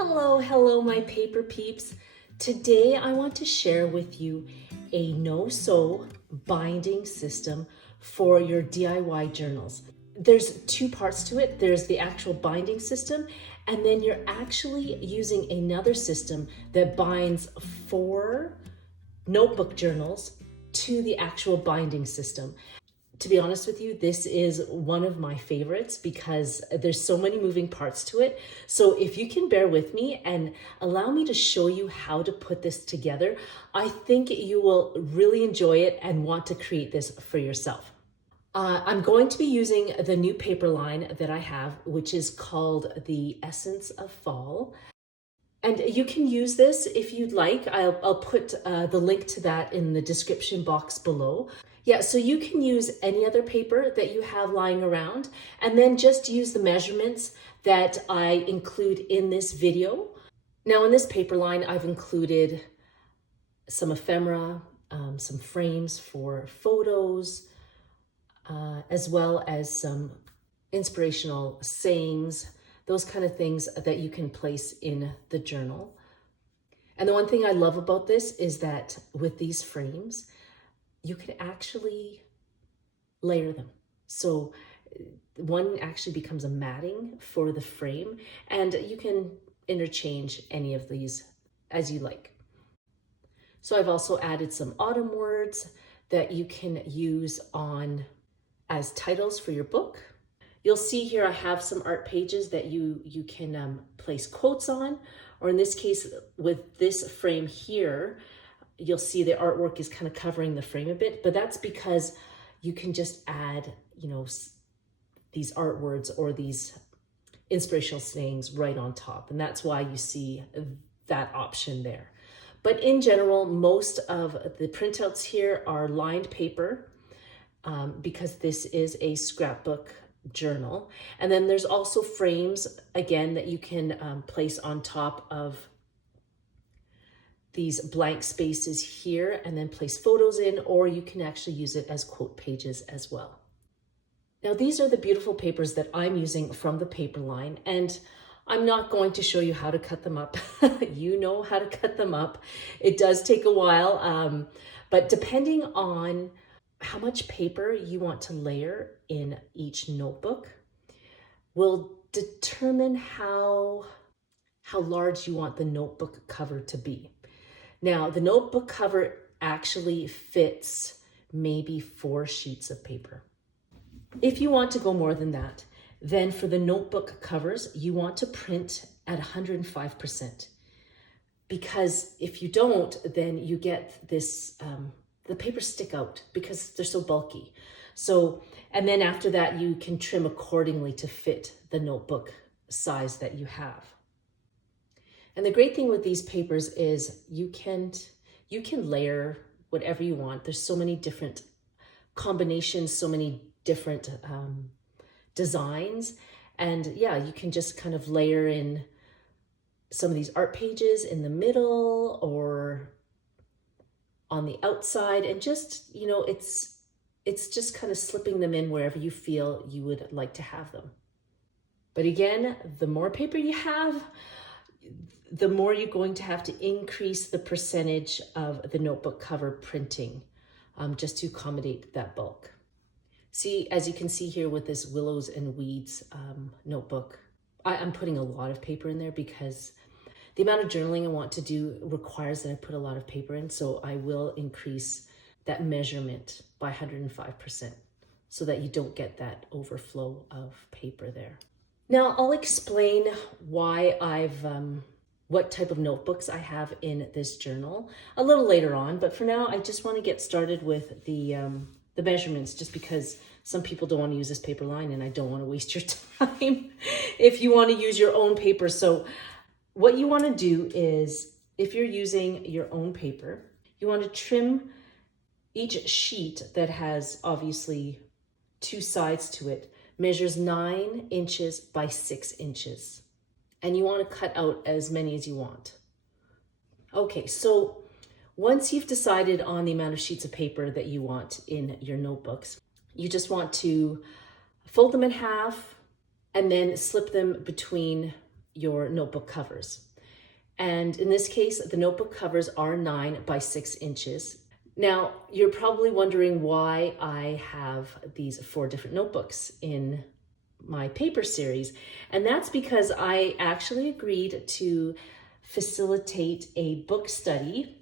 Hello, my paper peeps. Today I want to share with you a no-sew binding system for your DIY journals. There's two parts to it. There's the actual binding system, and then you're actually using another system that binds 4 notebook journals to the actual binding system. To be honest with you, this is one of my favorites because there's so many moving parts to it. So if you can bear with me and allow me to show you how to put this together, I think you will really enjoy it and want to create this for yourself. I'm going to be using the new paper line that I have, which is called the Essence of Fall. And you can use this if you'd like. I'll put the link to that in the description box below. Yeah, so you can use any other paper that you have lying around and then just use the measurements that I include in this video. Now in this paper line, I've included some ephemera, some frames for photos, as well as some inspirational sayings, those kind of things that you can place in the journal. And the one thing I love about this is that with these frames, you can actually layer them. So one actually becomes a matting for the frame, and you can interchange any of these as you like. So I've also added some autumn words that you can use on as titles for your book. You'll see here I have some art pages that you can place quotes on, or in this case with this frame here, you'll see the artwork is kind of covering the frame a bit, but that's because you can just add, these art words or these inspirational sayings right on top. And that's why you see that option there. But in general, most of the printouts here are lined paper because this is a scrapbook journal. And then there's also frames, again, that you can place on top of these blank spaces here and then place photos in, or you can actually use it as quote pages as well. Now, these are the beautiful papers that I'm using from the paper line, and I'm not going to show you how to cut them up. You know how to cut them up. It does take a while, but depending on how much paper you want to layer in each notebook will determine how large you want the notebook cover to be. Now, the notebook cover actually fits maybe 4 sheets of paper. If you want to go more than that, then for the notebook covers, you want to print at 105%. Because if you don't, then you get this, the papers stick out because they're so bulky. So, and then after that, you can trim accordingly to fit the notebook size that you have. And the great thing with these papers is you can layer whatever you want. There's so many different combinations, so many different designs. And yeah, you can just kind of layer in some of these art pages in the middle or on the outside, and just, it's just kind of slipping them in wherever you feel you would like to have them. But again, the more paper you have, the more you're going to have to increase the percentage of the notebook cover printing just to accommodate that bulk. See, as you can see here with this Willows and Weeds notebook, I'm putting a lot of paper in there because the amount of journaling I want to do requires that I put a lot of paper in. So I will increase that measurement by 105% so that you don't get that overflow of paper there. Now I'll explain why what type of notebooks I have in this journal a little later on, but for now I just want to get started with the measurements, just because some people don't want to use this paper line and I don't want to waste your time if you want to use your own paper. So what you want to do is, if you're using your own paper, you want to trim each sheet that has obviously 2 sides to it, measures 9 inches by 6 inches. And you want to cut out as many as you want. Okay, so once you've decided on the amount of sheets of paper that you want in your notebooks, you just want to fold them in half and then slip them between your notebook covers. And in this case, the notebook covers are 9 by 6 inches. Now, you're probably wondering why I have these 4 different notebooks in my paper series. And that's because I actually agreed to facilitate a book study,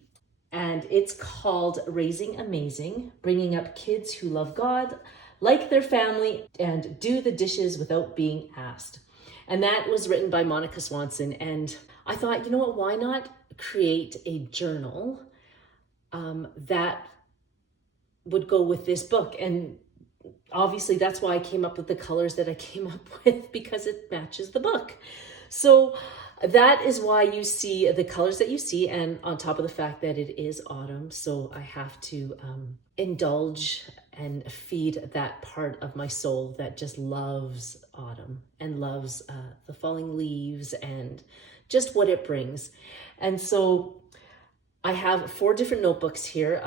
and it's called Raising Amazing, bringing up kids who love God, like their family, and do the dishes without being asked. And that was written by Monica Swanson. And I thought, you know what, why not create a journal that would go with this book? And obviously that's why I came up with the colors that I came up with, because it matches the book. So that is why you see the colors that you see, and on top of the fact that it is autumn, so I have to indulge and feed that part of my soul that just loves autumn and loves the falling leaves and just what it brings. And so I have 4 different notebooks here.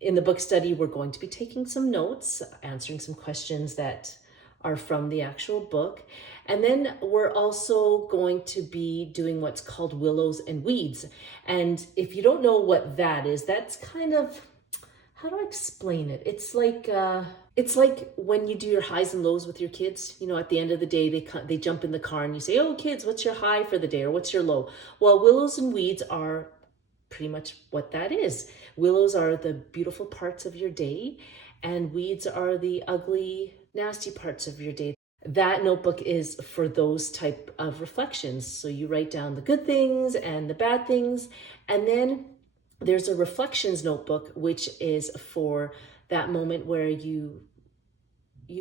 In the book study, we're going to be taking some notes, answering some questions that are from the actual book. And then we're also going to be doing what's called willows and weeds. And if you don't know what that is, that's kind of, how do I explain it? It's like when you do your highs and lows with your kids. You know, at the end of the day, they jump in the car and you say, "Oh, kids, what's your high for the day, or what's your low?" Well, willows and weeds are pretty much what that is. Willows are the beautiful parts of your day, and weeds are the ugly, nasty parts of your day. That notebook is for those type of reflections. So you write down the good things and the bad things, and then there's a reflections notebook, which is for that moment where you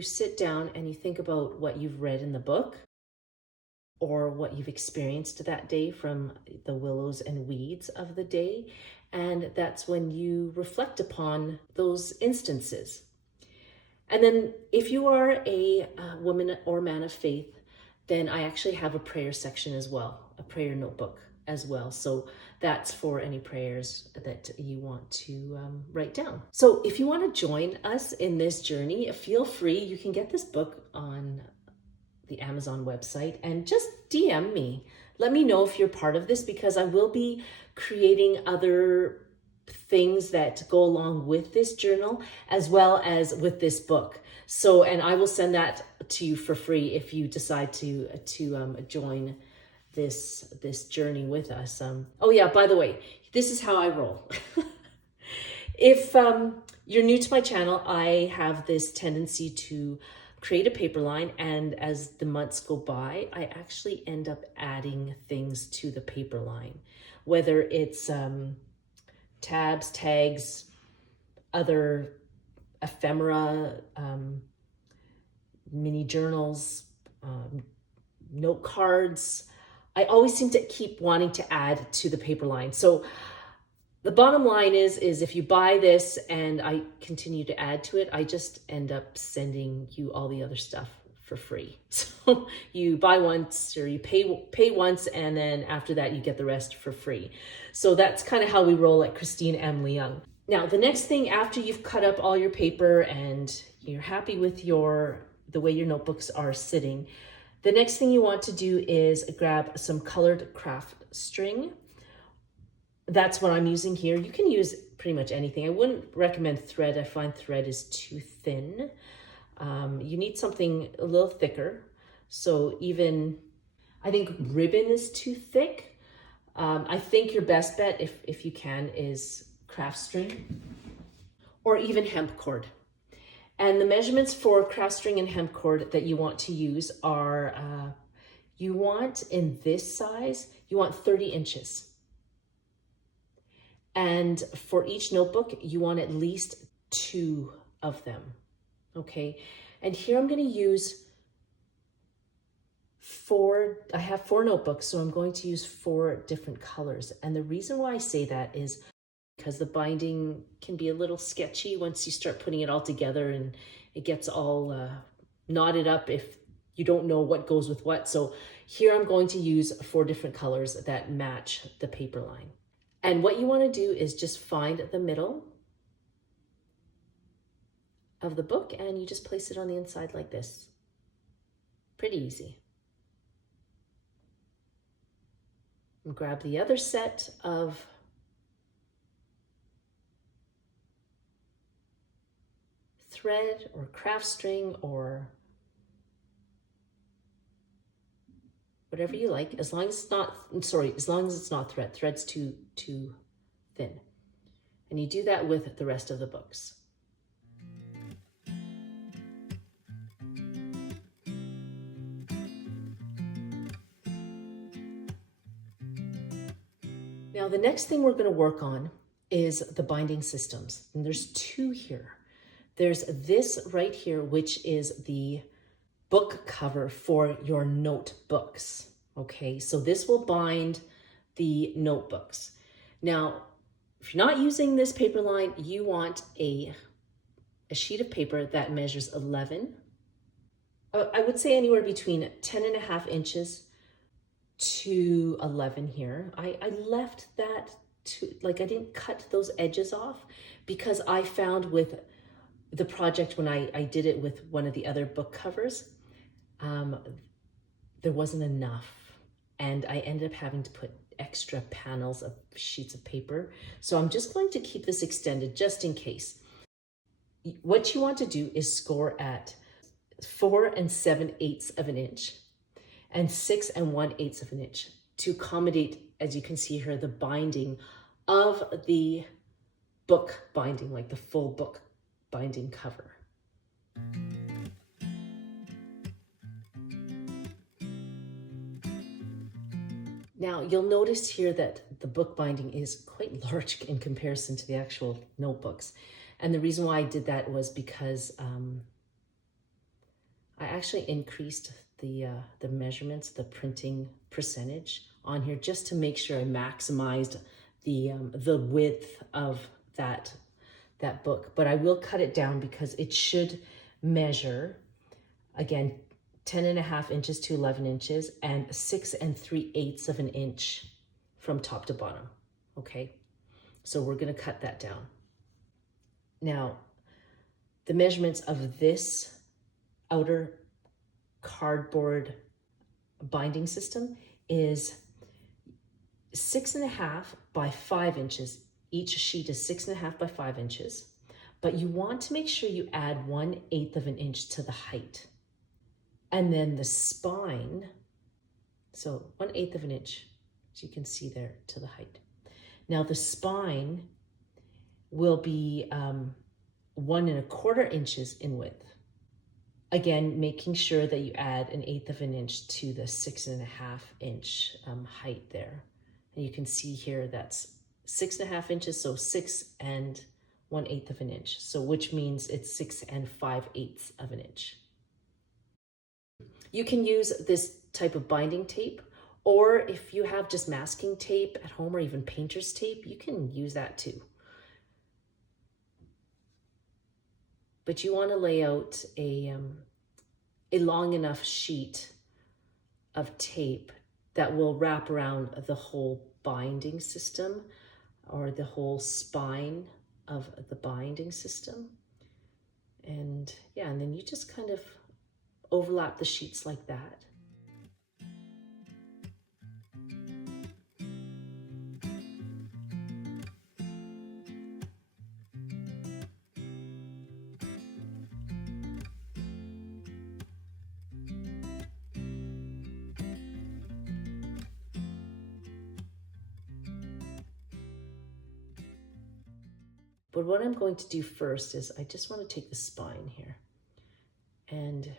sit down and you think about what you've read in the book or what you've experienced that day from the willows and weeds of the day. And that's when you reflect upon those instances. And then if you are a woman or man of faith, then I actually have a prayer section as well, a prayer notebook as well. So that's for any prayers that you want to write down. So if you want to join us in this journey, feel free. You can get this book on the Amazon website and just DM me. Let me know if you're part of this, because I will be creating other things that go along with this journal as well as with this book. So, and I will send that to you for free if you decide to join this journey with us. Oh yeah, by the way, this is how I roll. If you're new to my channel, I have this tendency to create a paper line, and as the months go by, I actually end up adding things to the paper line, whether it's tabs, tags, other ephemera, mini journals, note cards. I always seem to keep wanting to add to the paper line. So the bottom line is if you buy this and I continue to add to it, I just end up sending you all the other stuff for free. So you buy once, or you pay once, and then after that you get the rest for free. So that's kind of how we roll at Christine M. Leung. Now, the next thing, after you've cut up all your paper and you're happy with the way your notebooks are sitting, the next thing you want to do is grab some colored craft string. That's what I'm using here. You can use pretty much anything. I wouldn't recommend thread. I find thread is too thin. You need something a little thicker. So even, I think ribbon is too thick. I think your best bet, if you can, is craft string or even hemp cord. And the measurements for craft string and hemp cord that you want to use are, you want in this size, you want 30 inches. And for each notebook, you want at least 2 of them, okay? And here I'm gonna use I have 4 notebooks, so I'm going to use 4 different colors. And the reason why I say that is because the binding can be a little sketchy once you start putting it all together, and it gets all knotted up if you don't know what goes with what. So here I'm going to use 4 different colors that match the paper line. And what you want to do is just find the middle of the book and you just place it on the inside like this. Pretty easy. And grab the other set of thread or craft string or whatever you like, as long as it's not, as long as it's not thread. Thread's too thin. And you do that with the rest of the books. Now, the next thing we're going to work on is the binding systems. And there's two here. There's this right here, which is the book cover for your notebooks. Okay, so this will bind the notebooks. Now, if you're not using this paper line, you want a sheet of paper that measures 11. I would say anywhere between 10.5 inches to 11 here. I left that to, like, I didn't cut those edges off because I found with the project when I did it with one of the other book covers, there wasn't enough. And I ended up having to put extra panels of sheets of paper. So I'm just going to keep this extended just in case. What you want to do is score at 4 7/8 of an inch and 6 1/8 of an inch to accommodate, as you can see here, the binding of the book binding, like the full book binding cover. Now you'll notice here that the book binding is quite large in comparison to the actual notebooks. And the reason why I did that was because I actually increased the measurements, the printing percentage on here, just to make sure I maximized the width of that book. But I will cut it down because it should measure, again, 10.5 inches to 11 inches and 6 3/8 of an inch from top to bottom. Okay, so we're going to cut that down. Now, the measurements of this outer cardboard binding system is 6.5 by 5 inches. Each sheet is 6.5 by 5 inches, but you want to make sure you add 1/8 of an inch to the height. And then the spine, so 1/8 of an inch, as you can see there, to the height. Now the spine will be 1 1/4 inches in width. Again, making sure that you add 1/8 of an inch to the 6.5 inch height there. And you can see here that's 6.5 inches, so 6 1/8 of an inch. So which means it's 6 5/8 of an inch. You can use this type of binding tape, or if you have just masking tape at home or even painter's tape, you can use that too. But you want to lay out a long enough sheet of tape that will wrap around the whole binding system or the whole spine of the binding system. And yeah, and then you just kind of overlap the sheets like that. But what I'm going to do first is I just want to take the spine here, and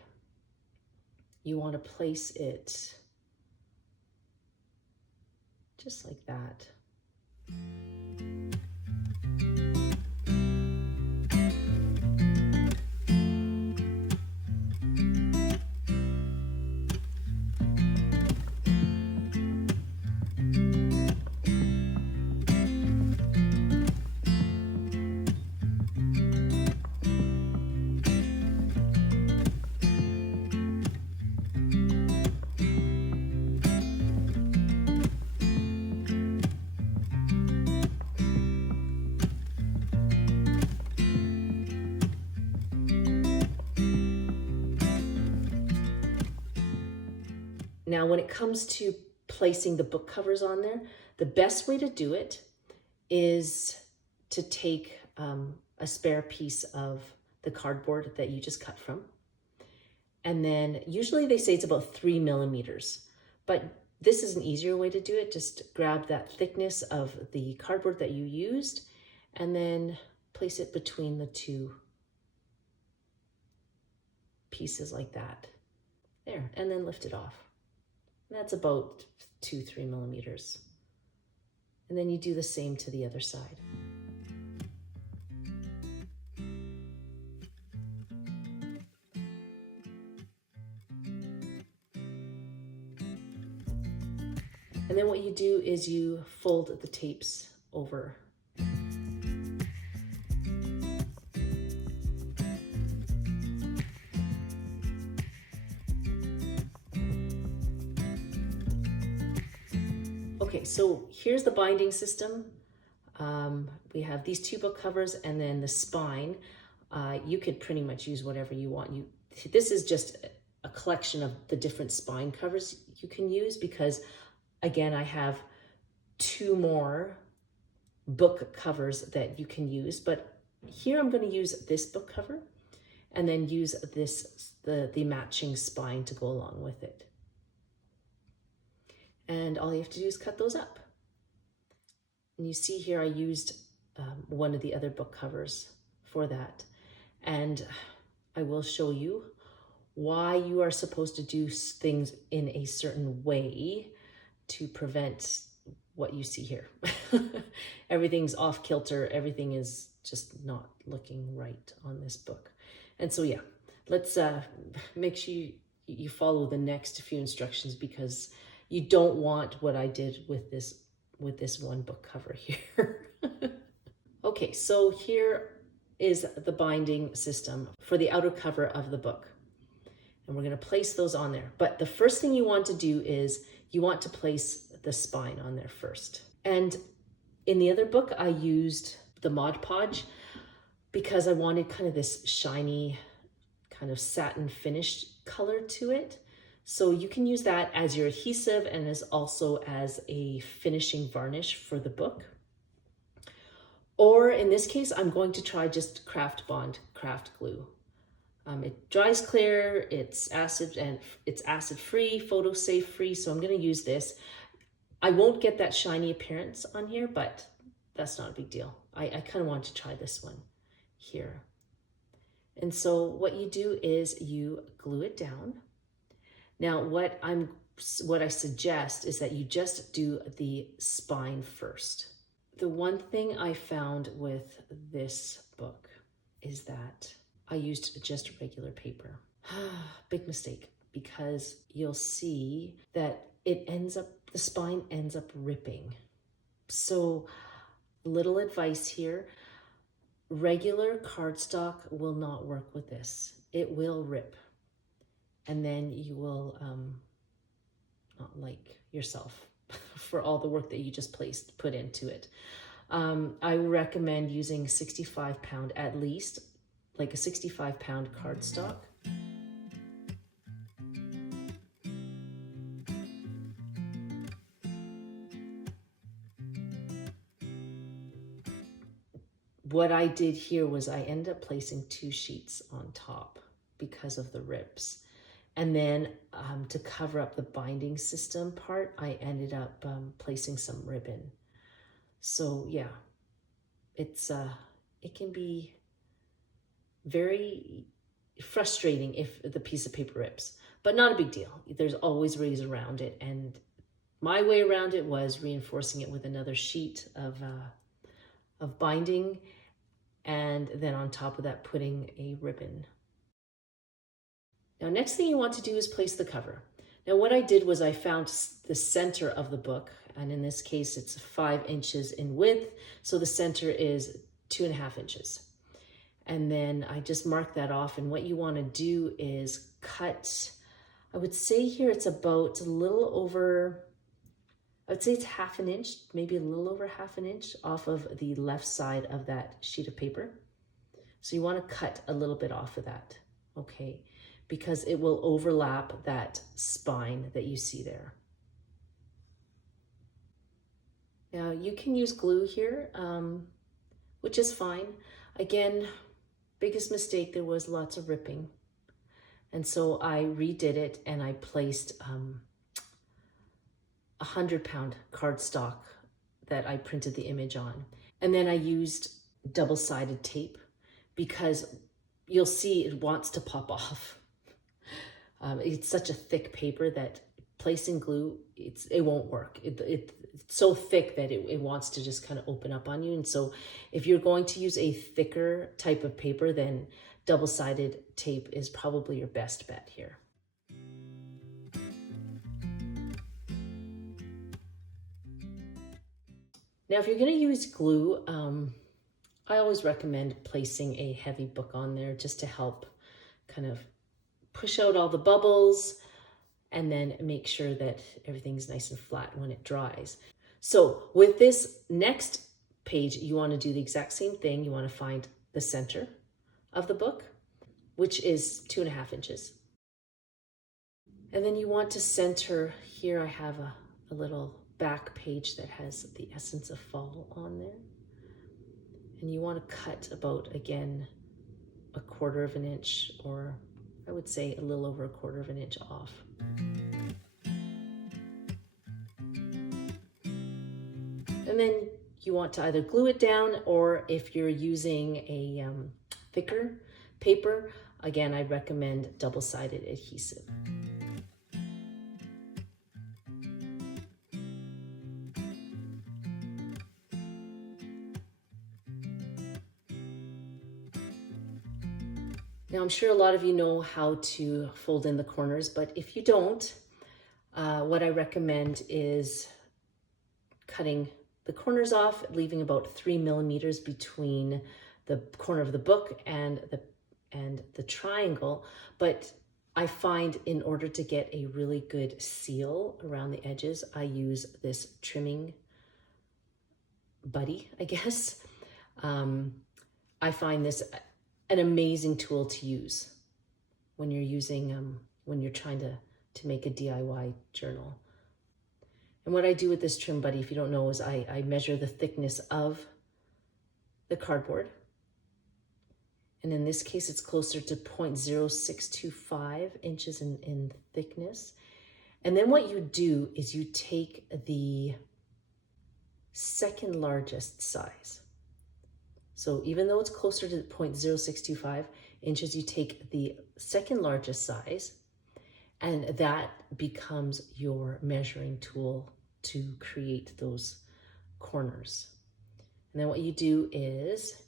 you want to place it just like that. Now, when it comes to placing the book covers on there, the best way to do it is to take a spare piece of the cardboard that you just cut from. And then usually they say it's about 3 millimeters, but this is an easier way to do it. Just grab that thickness of the cardboard that you used and then place it between the two pieces like that. There, and then lift it off. And that's about 2-3 millimeters. And then you do the same to the other side. And then what you do is you fold the tapes over. Okay, so here's the binding system. We have these two book covers and then the spine. You could pretty much use whatever you want. This is just a collection of the different spine covers you can use because, again, I have 2 more book covers that you can use. But here I'm going to use this book cover and then use the matching spine to go along with it. And all you have to do is cut those up. And you see here I used one of the other book covers for that. And I will show you why you are supposed to do things in a certain way to prevent what you see here. Everything's off kilter. Everything is just not looking right on this book. And so, yeah, let's make sure you follow the next few instructions because you don't want what I did with this one book cover here. Okay, so here is the binding system for the outer cover of the book. And we're going to place those on there. But the first thing you want to do is you want to place the spine on there first. And in the other book, I used the Mod Podge because I wanted kind of this shiny kind of satin finished color to it. So you can use that as your adhesive and as also as a finishing varnish for the book. Or in this case, I'm going to try just Craft Bond craft glue. It dries clear, it's acid free, photo safe free, so I'm going to use this. I won't get that shiny appearance on here, but that's not a big deal. I kind of want to try this one here. And so what you do is you glue it down. Now what I suggest is that you just do the spine first. The one thing I found with this book is that I used just regular paper. Big mistake, because you'll see that the spine ends up ripping. So little advice here, regular cardstock will not work with this. It will rip. And then you will not like yourself for all the work that you just put into it. I recommend using 65 pound at least, like a 65 pound cardstock. What I did here was I ended up placing 2 sheets on top because of the rips. And then to cover up the binding system part, I ended up placing some ribbon. So yeah, it can be very frustrating if the piece of paper rips, but not a big deal. There's always ways around it. And my way around it was reinforcing it with another sheet of binding. And then on top of that, putting a ribbon. Now, next thing you want to do is place the cover. Now, what I did was I found the center of the book, and in this case, it's 5 inches in width. So the center is 2.5 inches. And then I just marked that off. And what you want to do is cut, I would say here it's about a little over, I would say it's 1/2 inch, maybe a little over 1/2 inch off of the left side of that sheet of paper. So you want to cut a little bit off of that, okay? Because it will overlap that spine that you see there. Now you can use glue here, which is fine. Again, biggest mistake, there was lots of ripping. And so I redid it and I placed 100-pound cardstock that I printed the image on. And then I used double-sided tape because you'll see it wants to pop off. It's such a thick paper that placing glue, it won't work. It's so thick that it wants to just kind of open up on you. And so if you're going to use a thicker type of paper, then double-sided tape is probably your best bet here. Now, if you're going to use glue, I always recommend placing a heavy book on there just to help kind of push out all the bubbles and then make sure that everything's nice and flat when it dries. So with this next page, you want to do the exact same thing. You want to find the center of the book, which is 2.5 inches. And then you want to center, here I have a little back page that has the essence of fall on there. And you want to cut about, again, 1/4 inch, or I would say a little over 1/4 inch off. And then you want to either glue it down, or if you're using a thicker paper, again, I'd recommend double-sided adhesive. Now, I'm sure a lot of you know how to fold in the corners, but if you don't, what I recommend is cutting the corners off, leaving about 3 millimeters between the corner of the book and the triangle. But I find in order to get a really good seal around the edges, I use this trimming buddy, I guess. I find this an amazing tool to use when you're using, when you're trying to make a DIY journal. And what I do with this trim buddy, if you don't know, is I measure the thickness of the cardboard. And in this case, it's closer to 0.0625 inches in thickness. And then what you do is you take the second largest size. So even though it's closer to 0.0625 inches, you take the second largest size, and that becomes your measuring tool to create those corners. And then what you do is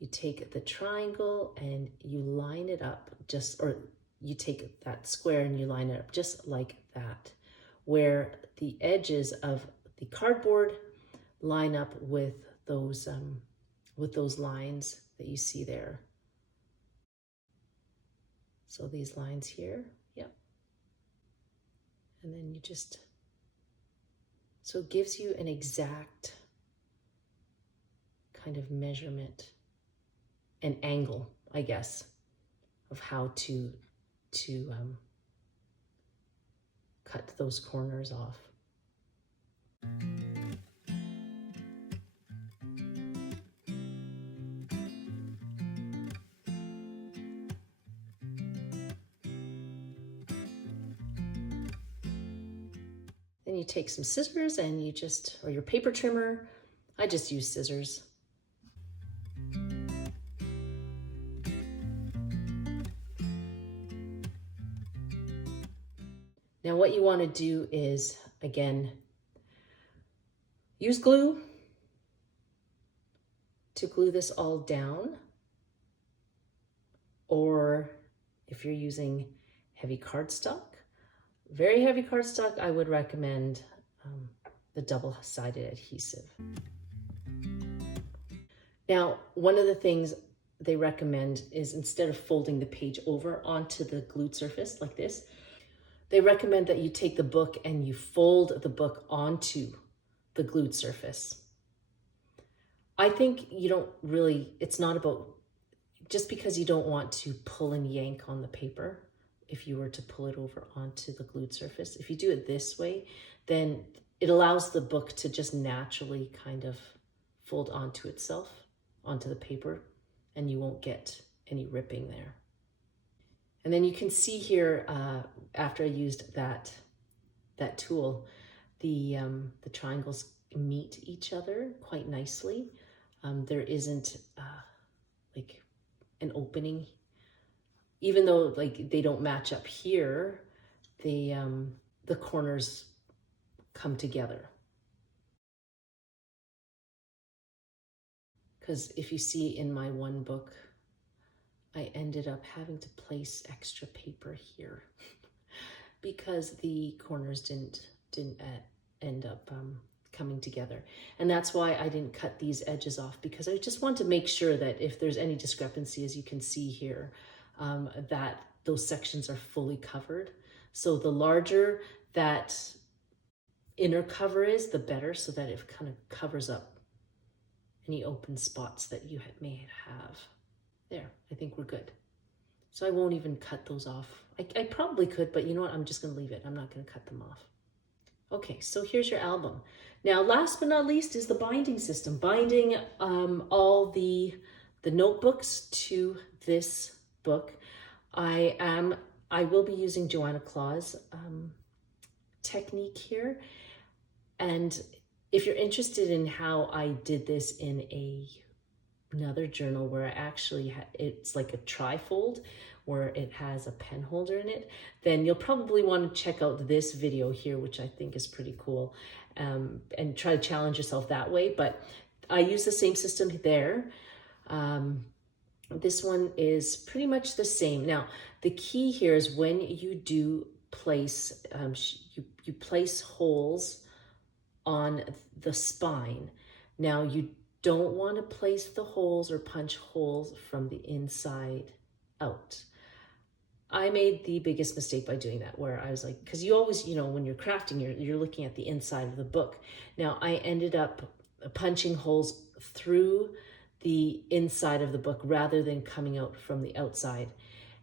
you take the triangle and you line it up or you take that square and you line it up just like that, where the edges of the cardboard line up with those lines that you see there. So these lines here, yep. And then you just, so it gives you an exact kind of measurement, an angle, I guess, of how to cut those corners off. Then you take some scissors and you just, or your paper trimmer, I just use scissors. Now what you want to do is, again, use glue to glue this all down, or if you're using heavy cardstock, very heavy cardstock, I would recommend the double-sided adhesive. Now, one of the things they recommend is, instead of folding the page over onto the glued surface like this, they recommend that you take the book and you fold the book onto the glued surface. I think you don't really, it's not about, just because you don't want to pull and yank on the paper, if you were to pull it over onto the glued surface, if you do it this way, then it allows the book to just naturally kind of fold onto itself, onto the paper, and you won't get any ripping there. And then you can see here, after I used that tool, the triangles meet each other quite nicely. There isn't like an opening, even though like they don't match up here. The corners come together. Because if you see in my one book, I ended up having to place extra paper here because the corners didn't end up coming together. And that's why I didn't cut these edges off, because I just want to make sure that if there's any discrepancy, as you can see here, that those sections are fully covered. So the larger that inner cover is, the better, so that it kind of covers up any open spots that you may have. There, I think we're good. So I won't even cut those off. I probably could, but you know what? I'm just gonna leave it. I'm not gonna cut them off. Okay, so here's your album. Now, last but not least is the binding system. Binding all the notebooks to this book. I will be using Joanna Claw's technique here. And if you're interested in how I did this in another journal where I actually it's like a trifold where it has a pen holder in it, then you'll probably want to check out this video here, which I think is pretty cool, and try to challenge yourself that way. But I use the same system there. This one is pretty much the same. Now, the key here is when you do place, you place holes on the spine. Now, you don't want to place the holes or punch holes from the inside out. I made the biggest mistake by doing that, where I was like, because you always, when you're crafting, you're looking at the inside of the book. Now, I ended up punching holes through the inside of the book rather than coming out from the outside.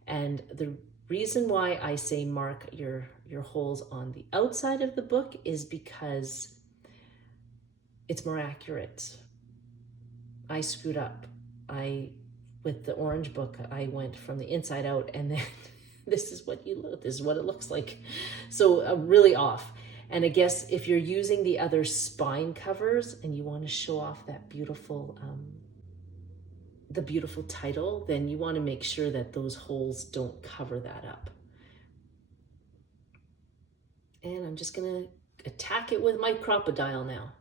And the reason why I say mark your holes on the outside of the book is because it's more accurate. I screwed up. With the orange book, I went from the inside out, and then this is what it looks like. So really off. And I guess if you're using the other spine covers and you want to show off that beautiful, the beautiful title, then you want to make sure that those holes don't cover that up. And I'm just gonna attack it with my crocodile now.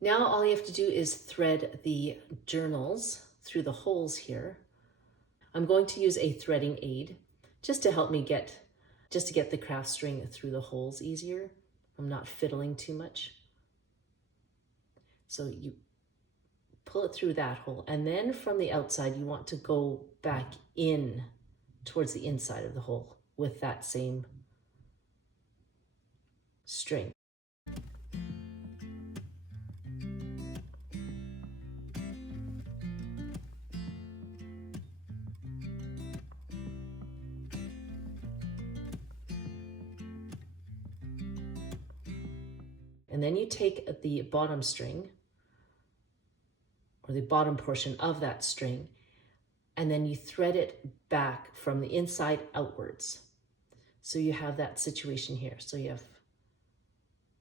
Now all you have to do is thread the journals through the holes here. I'm going to use a threading aid just to help me get the craft string through the holes easier. I'm not fiddling too much. So you pull it through that hole, and then from the outside you want to go back in towards the inside of the hole with that same string. And then you take the bottom string, or the bottom portion of that string, and then you thread it back from the inside outwards. So you have that situation here. So you have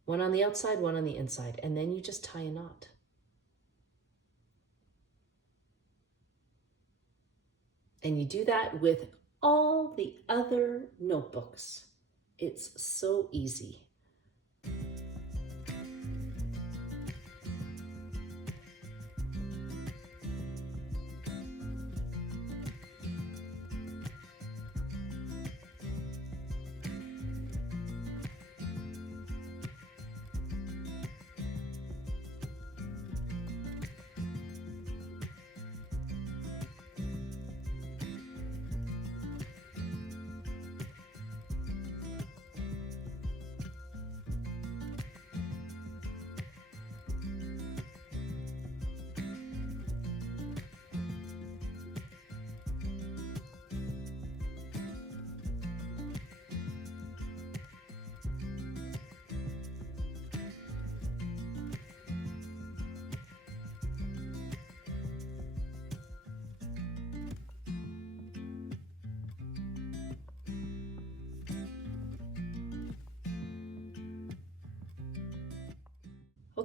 one on the outside, one on the inside, and then you just tie a knot. And you do that with all the other notebooks. It's so easy.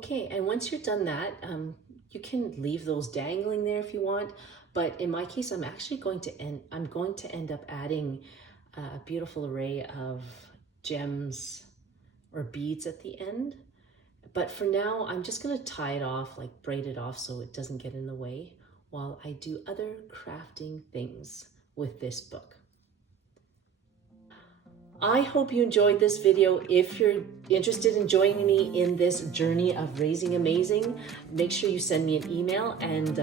Okay, and once you're done that, you can leave those dangling there if you want, but in my case, I'm actually going to end up adding a beautiful array of gems or beads at the end. But for now, I'm just gonna tie it off, like braid it off so it doesn't get in the way while I do other crafting things with this book. I hope you enjoyed this video. If you're interested in joining me in this journey of raising amazing, make sure you send me an email and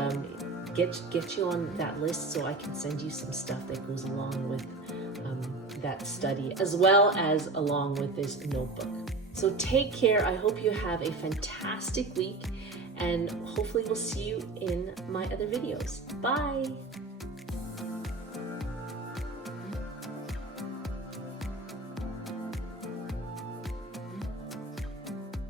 get you on that list so I can send you some stuff that goes along with that study, as well as along with this notebook. So take care. I hope you have a fantastic week, and hopefully we'll see you in my other videos. Bye.